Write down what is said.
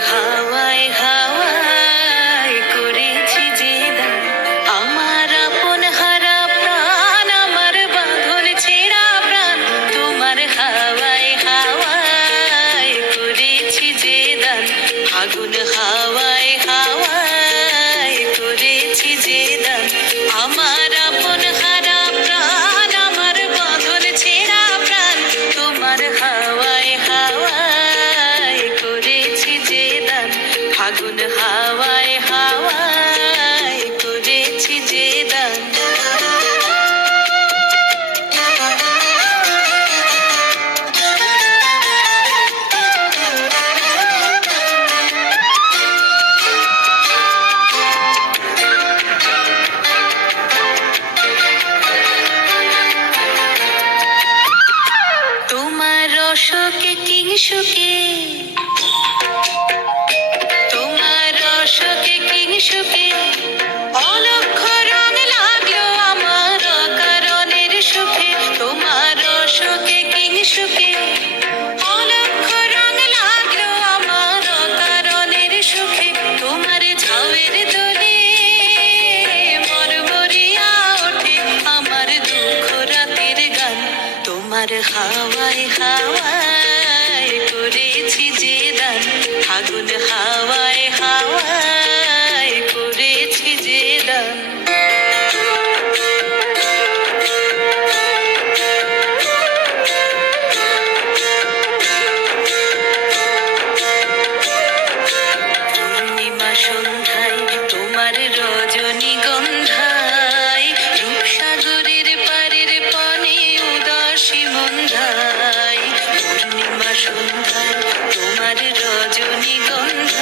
হাওয়ায় হাওয়ায় করেছি যে প্রাণ, আমার তোমার হাওয়ায় করেছি যে আগুন হাওয়ায় করেছি যে আমার কেটিং সুকে তোমার রসকে কিং সুকে অলক্ষ রং লাগল আমার কারণের সুখে। তোমার রসকে কিং সুকে অলক্ষ রং লাগল আমার কারণের সুখে। তোমার ঝাউয়ের দোলে মরমরিয়া ওঠে। আমার দুঃখ রাতের গান তোমার হাওয়ায় হাওয়ায় তোমার রজনীগন্ধা